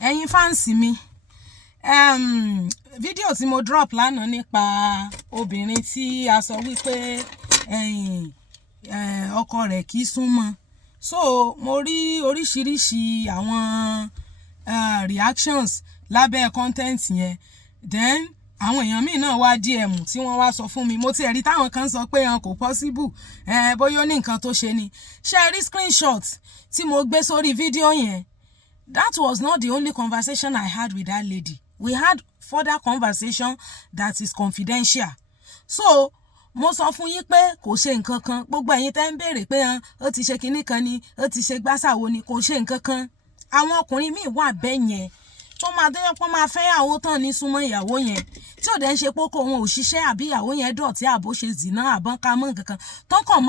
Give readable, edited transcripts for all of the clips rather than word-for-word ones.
ẹ̀yin fáǹsì mi fídíò tí mo drop lánàá nípa obìnrin tí a sọ wípé ọkọ rẹ̀ kì í súnmọ́ so mo rí oríṣiríṣi àwọn reactions lábẹ́ content yẹn then àwọn èèyàn míì náà wá DM tí wọ́n wá sọ fún mi mo ti rí táwọn kan sọ pé kò possible bóyá ó ní nǹkan tó ṣe ni ṣé ẹ rí screenshot tí mo gbé sórí fídíò yẹn. That was not the only conversation I had with that lady. We had further conversation that is confidential. So, mo sọ fún yín pé kò ṣe nǹkan kan. Gbogbo ẹ̀yin tẹ́ ń béèrè pé ó ti ṣe kinní kan ni, ó ti ṣe gbásàwo ni, kò ṣe nǹkan kan. Àwọn ọkùnrin míì wà bẹ́ẹ̀ yẹn tó máa dé pọ́n máa fẹ́ ìyàwó tán ní súnmọ́ ìyàwó yẹn tí ò dẹ̀ ń ṣe pókó wọn ò ṣiṣẹ́ àbí ìyàwó yẹn dọ̀tí àbó ṣe zìnà àbọ̀n ká mọ́ nǹkan kan tó kàn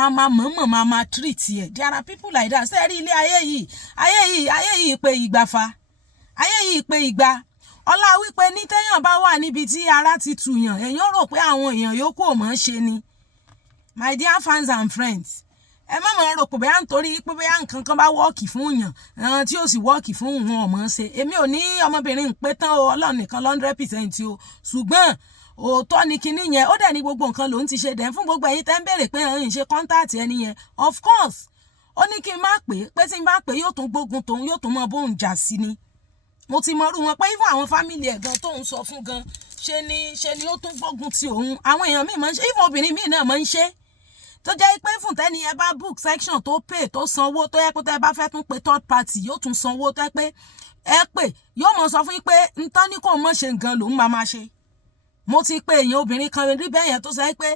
máa treat ẹ̀. There are people like that. Ṣé ẹ rí ilé ayé yìí pé ìgbà fa ayé yìí pé ìgbà ọlá wípé ní téèyàn bá wà níbi tí ara ti tùyàn èèyàn rò pé àwọn èèyàn yòókù ò mọ̀ ṣe ni. My dear fans and friends, ẹ má mọ̀ rò pé bóyá nítorí pé bóyá nǹkan kan bá wọ́ọ̀kì fún yàn tí ó sì wọ́ọ̀kì fún wọn ọmọ ṣe èmi ò ní ọmọbìnrin pé tán o Ọlọ́run nìkan 100% o ṣùgbọ́n òótọ́ ni kinní yẹn ó dẹ̀ ní gbogbo nǹkan lòún ti ṣe dẹ̀ fún gbogbo ẹ̀yin tẹ́ ń béèrè pé ń ṣe contact ẹni yẹn of course ó ní kí n má pè tí n bá pè yóò tún gbógun tòun yóò tún mọ bóun jà sí ni mo ti mọrú wọn pé even àwọn family ẹ̀ gan tóun sọ fún gan ṣe ni ó tún gbógun ti òun àwọn èèyàn míì máa ń ṣe even obìnrin míì náà máa ń ṣe tó jẹ́ pé fún tẹ́ni ẹ bá book section tó pay tó sanwó tó yẹ pé tẹ́ bá fẹ́ tún pe third party yóò tún sanwó tó yẹ pé ẹ pè yóò mọ̀ sọ fún yín pé ntán ní kò mọ̀ ṣe nǹkan lòún máa ṣe. Mo ti pe èèyàn obìnrin kan rí bẹ́ẹ̀ yẹn tó sọ pé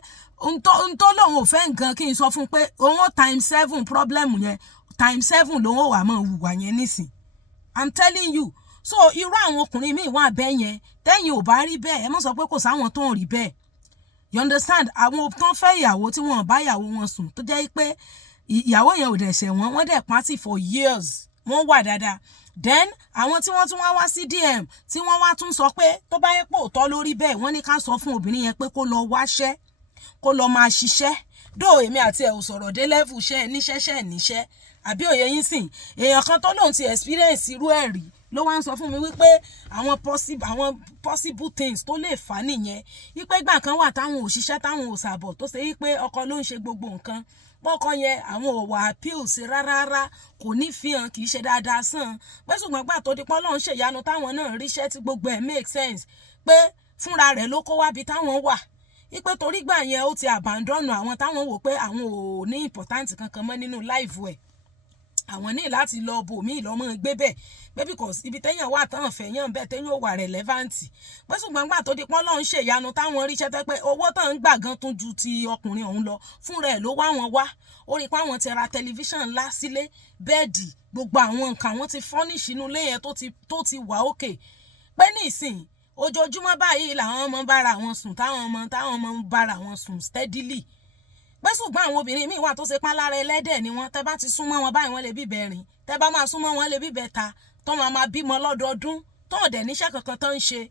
ntọ́ lòun ò fẹ́ nǹkan kí n sọ fún pé òun ×7 problem yẹn ×7 lòun ò wà mọ̀ hùwà yẹn nísìn. I'm telling you so irú àwọn ọkùnrin míì wà bẹ́ẹ̀ yẹn tẹ́yìn ò bá rí bẹ́ẹ̀ ẹ mọ̀ sọ pé kò sáwọn tó ń rí bẹ́ẹ̀. You understand àwọn tó ń fẹ́ ìyàwó tí wọ́n bá ìyàwó wọn sùn tó jẹ́ pé ìyàwó yẹn ò dẹ̀ ṣẹ̀ wọ́n dẹ̀ pàtì for years wọ́n wà dáadáa then àwọn tí wọ́n tún wá sí DM tí wọ́n wá tún sọ pé tó bá yẹ pé òótọ́ lórí bẹ́ẹ̀ wọ́n ní ká sọ fún obìnrin yẹn pé kó lọ wáṣẹ́ kó lọ máa ṣiṣẹ́ dó èmi àti ẹ̀ ò sọ̀rọ̀ dé level ṣẹ́ níṣẹ́ àbí òye yín sìn èèyàn kan tó lóun ti experience irú ẹ̀ rí ló wá ń sọ fún mi wípé àwọn possible things tó lè fà nìyẹn wípé ìgbà kan wà táwọn òṣìṣẹ́ táwọn ò sàbọ̀ tó ṣe wípé ọkọ ló ń ṣe gbogbo nǹkan pọ́kọ yẹn àwọn ò wà appeal sí rárá kò ní fi hàn kì í ṣe dáadáa sàn pé ṣùgbọ́n gbà tó di pọ́ lọ́n ṣèyanu táwọn náà ríṣẹ́ tí gbogbo ẹ̀ make sense pé fúnra rẹ̀ ló kó wábi táwọn wà wípé torí gbà yẹn ó ti abandon àwọn táwọn wò pé àwọn ò ní important kankan mọ́ nínú life ẹ̀ àwọn ní láti lọ bòmí ìlọmọ gbé bẹ́ẹ̀ pé because ibi téèyàn wà tán fẹ̀yàn bẹ́ẹ̀ téèyàn wà relevant pé ṣùgbọ́n gbà tó di pọ́n lọ́n ṣèyanu táwọn ríṣẹ́ tẹ́ pé owó tán ń gbà gan tún ju ti ọkùnrin ọ̀hún lọ fúnra ẹ̀ ló wá wọn wá ó rí i pé àwọn ti ra tẹlifíṣàn ńlá sílé bẹ́ẹ̀dì gbogbo àwọn nǹkan àwọn ti furnish inú ilé yẹn tó ti wà òkè pé ní ìsìn ojoojúmọ́ báyìí làwọn ọmọ bára wọn sùn táwọn ọmọ ń bára wọn sùn steadily pé ṣùgbọ́n àwọn obìnrin míì wà tó ṣe pálára ẹlẹ́dẹ̀ ni wọ́n tẹ́ bá ti súnmọ́ wọn báyìí wọ́n lè bíbẹ̀ rìn tẹ́ bá máa súnmọ́ wọn lè bíbẹ̀ ta tó máa bímọ lọ́dọọdún tó ò dẹ̀ níṣẹ́ kankan tó ń ṣe.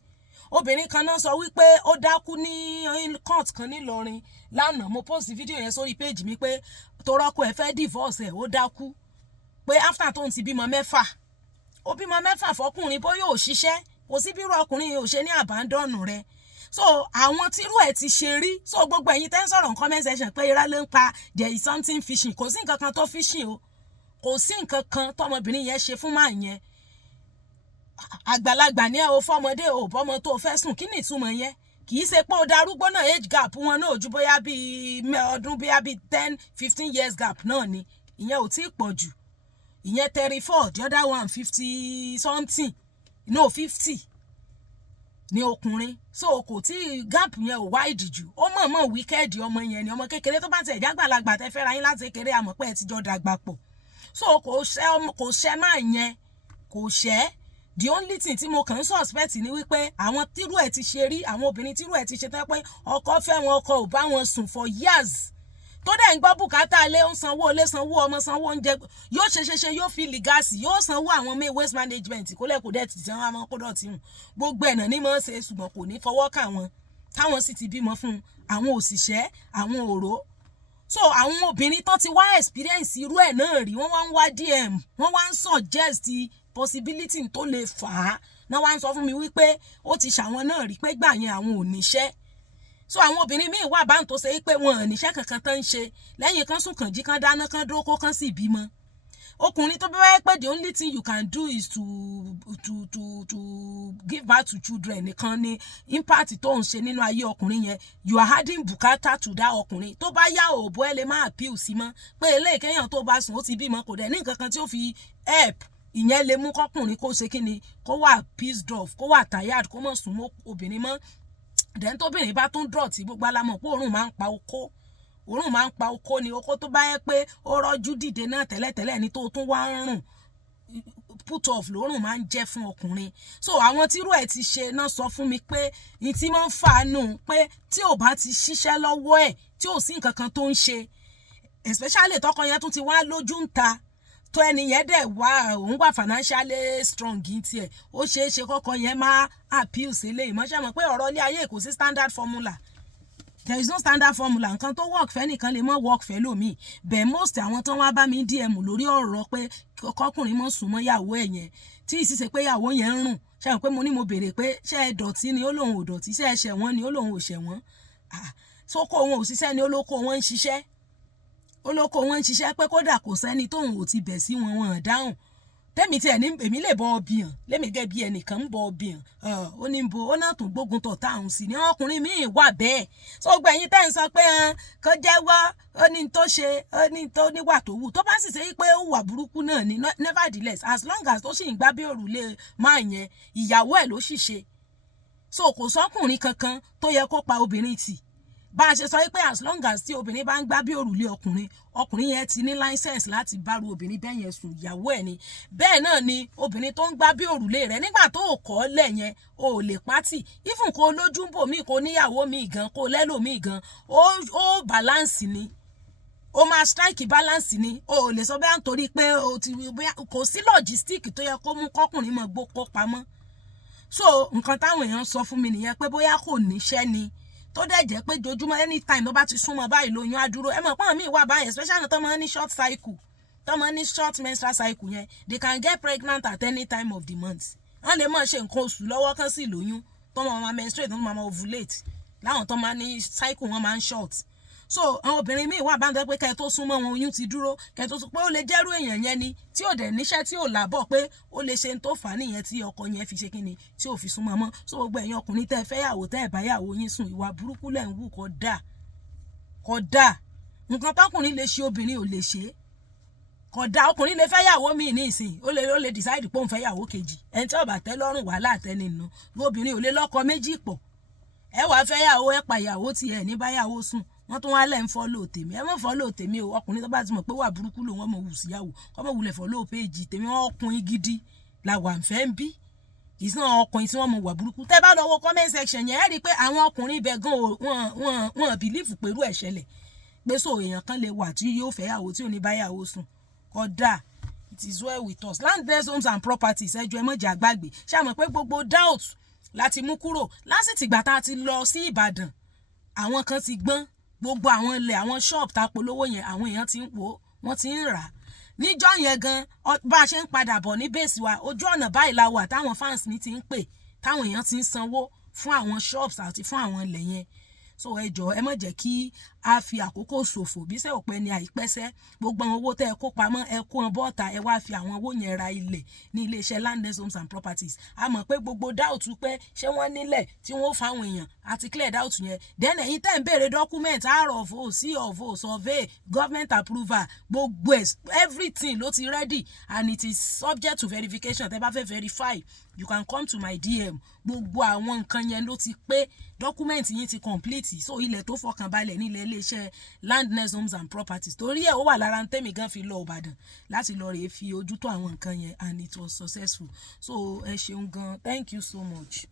Obìnrin kan náà sọ wípé ó dákú ní court kan nílọrin lánàá mo post fídíò yẹn sórí page mi pé torọ́kọ ẹ̀ fẹ́ divorce ẹ̀ ó dákú pé after tó ń ti bímọ 6 ó bímọ 6 fọkùnrin bóyá ò ṣiṣẹ́ kò sí bírú ọkùnrin ò ṣe ní abandon rẹ̀ so àwọn tírú ẹ̀ ti ṣe rí so gbogbo ẹ̀yin tẹ́ ń sọ̀rọ̀ comment section pé irá ló ń pa there is something fishing kò sí nǹkan kan tó fishing o kò sí nǹkan kan tọmọbìnrin yẹn ṣe fún máa yẹn àgbàlagbà ní ẹ o fọmọdé o bọmọ tó fẹ́ sùn kí ni ìtumọ̀ yẹn kì í ṣe pé ó darúgbó náà age gap wọn náà ojú bóyá bíi ọdún bóyá bíi 10-15 years gap náà ni ìyẹn ò tí ì pọ̀ jù ìyẹn 34 the other one 50 something no 50 ní ọkùnrin so kò tí gap yẹn ò wide jù ó mọ̀ọ́mọ̀ wicked ọmọ yẹn ni ọmọ kékeré tó bá ti ẹ̀já gbàlagbà tẹ́ fẹ́ ra yín láti kékeré àmọ́ pé ẹ ti jọ dàgbà pọ̀ so kò ṣẹ́ máa yẹn kò ṣẹ́ the only thing tí mo kàn ń suspect ni wípé àwọn tírú ẹ̀ ti ṣe rí àwọn obìnrin tírú ẹ̀ ti ṣe tẹ́ pé ọkọ fẹ́ wọn ọkọ ò bá wọn sùn for years tó dẹ̀ ń gbọ́ bùkátà ilé ń sanwó ilé sanwó ọmọ sanwó oúnjẹ yóò ṣe yóò fi lìgáàsì yóò sanwó àwọn waste management kó lẹ́kọ̀ọ́ dẹ̀ tì sẹ́wọ́n àmọ́ kó dọ̀tí hùn gbogbo ẹ̀nà ní mọ̀ ń ṣe ṣùgbọ́n kò ní fọwọ́ kà wọ́n táwọn sì ti bímọ fún àwọn òṣìṣẹ́ àwọn òró so àwọn obìnrin tán ti wá experience irú ẹ̀ náà rí wọ́n wá ń wá DM wọ́n wá ń suggest possibility tó lè fà á náà wá ń sọ fún mi wípé ó ti ṣàwọn náà rí pé gbà yẹn àwọn ò níṣẹ́. So àwọn obìnrin míì wà báńtó ṣe pé wọn ò níṣẹ́ kankan tán ń ṣe lẹ́yìn kan sùn kàn jí kan dáná kan dóko kan sì bímọ. Ọkùnrin tó bá wáyé pé the only thing you can do is to give birth to children nìkan ni impact tó ń ṣe nínú ayé ọkùnrin yẹn, you are adding bùkátà to that ọkùnrin. Tó bá yá òbó ẹ lè máa appeal sí mọ́ pé eléyìí kéèyàn tó bá sùn ó ti bímọ kò dẹ̀ ní nǹkan kan tí ó fi help. Ìyẹn lè mú kọkùnrin kó ṣe kíni kó wà pissed off, kó wà tired, kó mọ̀ sùn mọ́ obìnrin mọ́. Then tóbìnrin bá tún dọ̀tí gbogbo alámọ̀ pé òórùn máa ń pa okó. Òórùn máa ń pa okó ni okó tó bá yẹ pé ó rọ́jú dìde náà tẹ́lẹ̀tẹ́lẹ̀ ní tó tún wá ń rùn put off lòórùn máa ń jẹ́ fún ọkùnrin. So àwọn tírú ẹ̀ ti ṣe náà sọ fún mi pé ní tí máa ń fàánù pé tí ò bá ti ṣiṣẹ́ lọ́wọ́ ẹ̀ tí ò sí nǹkan kan tó ń ṣe, especially tọkọ yẹn tún ti wá lójú ń ta tó ẹni yẹn dẹ̀ wá òun wà financially strong ní tiẹ̀, ó ṣeé ṣe kọ́kọ́ yẹn máa appeal sí eléyìí. Mọ́ṣẹ́ mọ̀ pé ọ̀rọ̀ ilé ayé kò sí standard formula. There is no standard formula. Nǹkan tó work fẹ́ nìkan lè mọ́ work fẹ́ lómi. But most àwọn tán wá bá mi DM lórí ọ̀rọ̀ pé kọkùnrin mọ́ sùn mọ́ ìyàwó ẹ̀ yẹn tí ì sì ṣe pé ìyàwó yẹn ń rùn. Ṣé mọ̀ pé mo ní mo béèrè pé ṣé ẹ dọ̀tí ni ó lóun ò dọ̀tí, ṣé ẹ ṣẹ̀wọ̀n ni ó lóun ò ṣẹ̀wọ̀n. Sóko wọn ò ṣiṣẹ́ ni olóko wọn ń ṣiṣẹ́. Olóko wọn ń ṣiṣẹ́ pé kódà kò sẹ́ni tóun ò ti bẹ̀ sí wọn wọn dáhùn. Tẹ́mi tí ẹ̀ ní èmi lè bọ́ ọbì hàn lémi gẹ́gẹ́ bí ẹnìkan ń bọ́ ọbì hàn ó ní bo ó náà tún gbógun tọ̀ táwọn sí ni ọkùnrin míì wà bẹ́ẹ̀. So gbẹ̀yìn tẹ́ ń sọ pé kó jẹ́wọ́ ó ní tó ṣe ó ní tó níwà tó wù tó bá sì ṣe pé ó wà burúkú náà ni nevertheless as long as tó sì ń gbá bí òrùlé máa yẹn ìyàwó ẹ̀ ló sì ṣe. So kò sọ́kùnrin kankan tó yẹ kó pa obìnrin tì. Bá a ṣe sọ pé as long as tí obìnrin bá ń gbá bí òrùlé ọkùnrin yẹn ti ní license láti bárú obìnrin bẹ́ẹ̀ yẹn sùn ìyàwó ẹ̀ ni. Bẹ́ẹ̀ náà ni obìnrin tó ń gbá bí òrùlé rẹ̀ nígbà tó kọ́ lẹ̀ yẹn o ò lè pátì even kó lójú ń bò mí kó níyàwó mi gan kó lẹ́lò mi gan ó balance ni ó máa strike balance ni o ò lè sọ bẹ́ẹ̀ nítorí pé kò sí logistic tó yẹ kó mú kọkùnrin mọ́ gbó pamọ́. So nǹkan táwọn èèyàn sọ fún mi nìyẹn pé bóyá kò níṣẹ́ ni tó dẹ̀ jẹ́ pé jojúmọ́ anytime tó bá ti súnmọ́ báyìí lóyún á dúró. Ẹ mọ̀ pọ́n mi wà báyìí especially tó máa ń ní short cycle tó máa ń ní short menstrual cycle yẹn they can get pregnant at any time of the month. Wọ́n lè máa ṣe nǹkan oṣù lọ́wọ́ kan sí lóyún tó máa menstruate tó máa ovulate láwọn tó máa ní cycle wọn máa ń short. So àwọn obìnrin míì wà báńdọ́ pé kẹ́ tó súnmọ́ wọn oyún ti dúró kẹ́ tó sọ pé ó lè jẹ́rú èèyàn yẹn ni tí ò dẹ̀ níṣẹ́ tí ò lábọ̀ pé ó lè ṣe ń tó fà á nìyẹn tí ọkọ yẹn fi ṣe kíni tí ò fi súnmọ́ mọ́. So gbogbo ẹ̀yin ọkùnrin tẹ́ ẹ fẹ́ yàwó tẹ́ ẹ bá yàwó yín sùn ìwà burúkú lẹ̀ ń wù kódà nǹkan tọkùnrin lè ṣe obìnrin ò lè ṣe kódà ọkùnrin lè fẹ́ yàwó míì ní ìsìn ó lè decide pé òun fẹ́ yàwó kejì ẹni tí ó bá tẹ́ lọ́rùn wàhálà tẹ́ni nù obìnrin ò lè lọ́kọ méjì pọ̀ ẹ wàá fẹ́ yàwó ẹ pa ìyàwó tiẹ̀ ní báyàwó sùn wọ́n tún wá lẹ́ ń follow tèmi ẹ mọ̀ follow tèmi o ọkùnrin tó bá ti mọ̀ pé wà burúkú lòun ọmọ wù síyàwó ọmọ wulẹ̀ follow page tèmi wọ́n ọkùnrin gidi la wà ń fẹ́ ń bí ìsìn ọkùnrin tí wọ́n mọ̀ wà burúkú tẹ́ bá lọ wo comment section yẹn ẹ rí i pé àwọn ọkùnrin ibẹ̀ gan wọn believe pé irú ẹ̀ ṣẹlẹ̀ pé so èèyàn kan lè wà tí yóò fẹ́ yàwó tí ò ní báyàwó sùn kódà it is well with us. Landless homes and properties ẹjọ́ ẹ mọ̀jà gbàgbé ṣé àmọ̀ pé gbogbo doubt láti mú kúrò lásìtì ìgbà tá a ti lọ sí Ìbàdàn àwọn kan ti gbọ́n gbogbo àwọn ilẹ̀ àwọn shop tá polówó yẹn àwọn èèyàn ti ń wò wọ́n ti ń rà níjọ́ yẹn gan bá a ṣe ń padà bọ̀ ní base wa ojú ọ̀nà báyìí la wà táwọn fans mi ti ń pè táwọn èèyàn ti ń sanwó fún àwọn shops àti fún àwọn ilẹ̀ yẹn. So ẹ jọ̀ọ́ ẹ má jẹ́ kí a fi àkókò ṣòfò bí sẹ́ òpẹ́ ni àìpẹ́sẹ́ gbogbo àwọn owó tẹ́ ẹ kó pamọ́ ẹ kó wọn bọ́ọ̀ta ẹ wá fi àwọn owó yẹn ra ilẹ̀ ní iléeṣẹ́ Landless Homes and Properties. A mọ̀ pé gbogbo doubt pé ṣé wọ́n nílẹ̀ tí wọ́n fáwọn èèyàn àti clear doubt yẹn then ẹ̀yin tẹ́ ń béèrè document R of O C of O survey government approval gbogbo everything ló ti ready and it is subject to verification tẹ́ bá fẹ́ verify you can come to my DM gbogbo àwọn nǹkan yẹn ló ti pé document yín ti complete so ilẹ̀ tó fọkànbalẹ̀ nílẹ̀ iléeṣẹ́ Landless Homes and Properties torí ẹ̀ ó wà lára tẹ́mi gan fi lọ Ìbàdàn láti lọ rèé fi ojú tó àwọn nǹkan yẹn and it was successful so ẹ ṣeun gan thank you so much.